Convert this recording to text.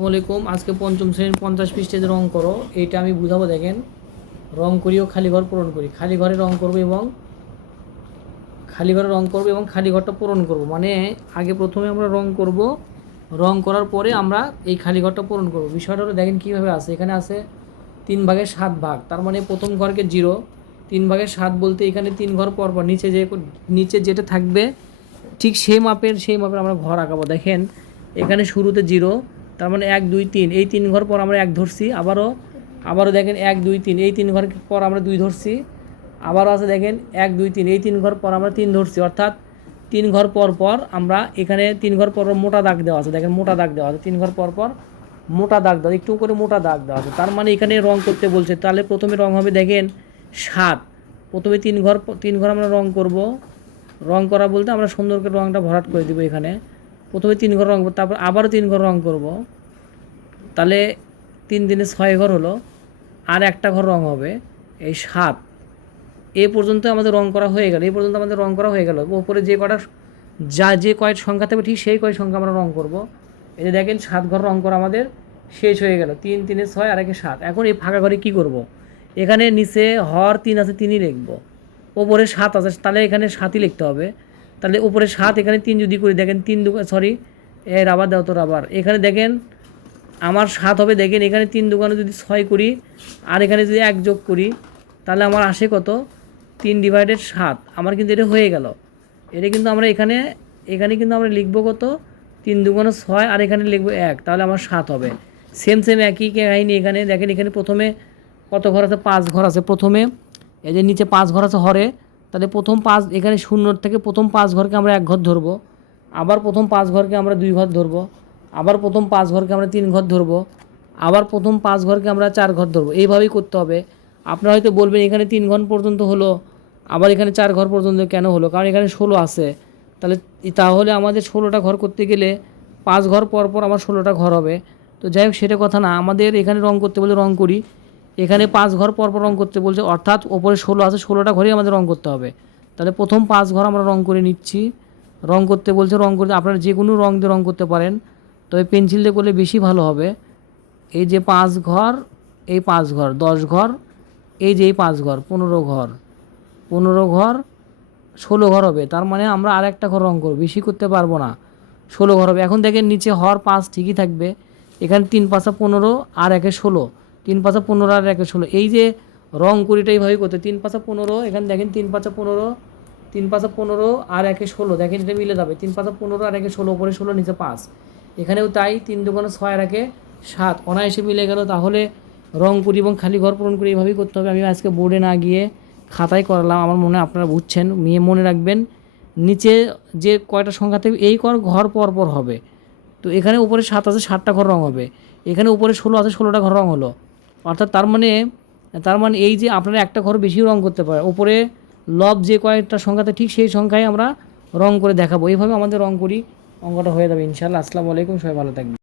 আসসালামাইকুম। আজকে পঞ্চম শ্রেণীর 50 পৃষ্ঠাতে রং করো, এইটা আমি বুঝাবো। দেখেন, রং করিও খালি ঘর পূরণ করি। খালি ঘরে রং করবো এবং খালি ঘরটা পূরণ করব। মানে আগে প্রথমে আমরা রং করব, রং করার পরে আমরা এই খালি ঘরটা পূরণ করব। বিষয়টা হলো, দেখেন কীভাবে আছে। এখানে আছে 3 ভাগের 7 ভাগ, তার মানে প্রথম ঘরকে 0। 3 ভাগের 7 বলতে এখানে 3 ঘর পর পর নিচে যেটা থাকবে ঠিক সেই মাপের আমরা ঘর আঁকাবো। দেখেন এখানে শুরুতে 0, তার মানে 1 2 3, এই 3 ঘর পর আমরা 1 ধরছি। আবারও দেখেন 1 2 3, এই 3 ঘর পর আমরা 2 ধরছি। আবারও আছে দেখেন 1 2 3, এই 3 ঘর পর আমরা 3 ধরছি। অর্থাৎ 3 ঘর পর পর আমরা এখানে 3 ঘর পর মোটা দাগ দেওয়া আছে। দেখেন মোটা দাগ দেওয়া আছে 3 ঘর পর পর মোটা দাগ দেওয়া, একটু করে মোটা দাগ দেওয়া আছে। তার মানে এখানে রং করতে বলছে। তাহলে প্রথমে রং হবে দেখেন 7। প্রথমে 3 ঘর আমরা রং করব। রং করা বলতে আমরা সুন্দর করে রংটা ভরাট করে দেবো। এখানে প্রথমে 3 ঘর রং করবো, তারপর আবারও 3 ঘর রং করব। তাহলে 3 দিনে 6 ঘর হলো, আর একটা ঘর রং হবে এই 7। এ পর্যন্ত আমাদের রং করা হয়ে গেল। ওপরে যে কয়েক সংখ্যা থাকবে ঠিক সেই কয়েক সংখ্যা আমরা রং করব। এই যে দেখেন 7 ঘর রং করা আমাদের শেষ হয়ে গেল। 3 3 6 আর 1 7। এখন এই ফাঁকা ঘরে কী করব? এখানে নিচে হর 3 আছে, 3ই লিখব। ওপরে 7 আছে, তাহলে এখানে 7ই লিখতে হবে। তাহলে উপরে 7, এখানে 3 যদি করি, দেখেন 3 রাবার দাও তো রাবার। এখানে দেখেন আমার 7 হবে। দেখেন এখানে 3 দুগুণে যদি 6 করি, আর এখানে যদি 1 যোগ করি, তাহলে আমার আসে কত? 3/7। আমার কিন্তু এটা হয়ে গেল। এটা কিন্তু আমরা এখানে কিন্তু আমরা লিখবো কত? 3 দুগুণে 6, আর এখানে লিখবো 1, তাহলে আমার 7 হবে। সেম একই কাহিনী। এখানে দেখেন, এখানে প্রথমে কত ঘর আছে? 5 ঘর আছে। প্রথমে এই যে নিচে 5 ঘর আছে হরে, তাহলে প্রথম 5, এখানে 0 থেকে প্রথম 5 ঘরকে আমরা 1 ঘর ধরবো। আবার প্রথম 5 ঘরকে আমরা 2 ঘর ধরবো। আবার প্রথম 5 ঘরকে আমরা 3 ঘর ধরবো। আবার প্রথম 5 ঘরকে আমরা 4 ঘর ধরবো। এইভাবেই করতে হবে। আপনারা হয়তো বলবেন এখানে 3 ঘর পর্যন্ত হলো, আবার এখানে 4 ঘর পর্যন্ত কেন হলো? কারণ এখানে 16 আছে। তাহলে আমাদের 16টা ঘর করতে গেলে 5 ঘর পর পর আমার 16টা ঘর হবে। তো যাই হোক, সেটা কথা না। আমাদের এখানে রং করতে বলে রং করি। এখানে 5 ঘর পর পর রং করতে বলছে, অর্থাৎ ওপরে 16 আছে, 16টা ঘরেই আমাদের রং করতে হবে। তাহলে প্রথম 5 ঘর আমরা রং করে নিচ্ছি। রং করতে বলছে, রং করতে আপনারা যে কোনো রং দিয়ে রং করতে পারেন, তবে পেন্সিল দিয়ে করলে বেশি ভালো হবে। এই যে 5 ঘর, এই 5 ঘর 10 ঘর, এই যে এই 5 ঘর 15 ঘর, 16 ঘর হবে। তার মানে আমরা আর একটা ঘর রং করব, বেশি করতে পারবো না, 16 ঘর হবে। এখন দেখেন নিচে হর 5 ঠিকই থাকবে। এখানে 3 5 15 আর 1 16, 3 5 15 আর 1 16। এই যে রং করিটা এইভাবেই করতে, 3 5 15, এখানে দেখেন 3 5 15, 3 5 15 আর 1 16। দেখেন এটা মিলে যাবে, 3 5 15 আর 1 16, উপরে 16 নিচে 5। এখানেও তাই, 3 দুগুণে 6 আর 1 7, অনায়াসে মিলে গেল। তাহলে রং করি এবং খালি ঘর পূরণ করি, এইভাবেই করতে হবে। আমি আজকে বোর্ডে না গিয়ে খাতায় করালাম। আমার মনে হয় আপনারা বুঝছেন। মনে রাখবেন, নিচে যে কয়টা সংখ্যা থাকবে এই ঘর পর পর হবে। তো এখানে উপরে 7 আছে, 7টা ঘর রং হবে। এখানে উপরে 16 আছে, 16টা ঘর রং হলো। অর্থাৎ তার মানে এই যে আপনারা একটা ঘর বেশিও রং করতে পারেন। উপরে লব যে কয়েকটা সংখ্যাতে ঠিক সেই সংখ্যায় আমরা রং করে দেখাবো। এইভাবে আমাদের রং করি, অঙ্কটা হয়ে যাবে ইনশাআল্লাহ। আসসালামু আলাইকুম, সবাই ভালো থাকবেন।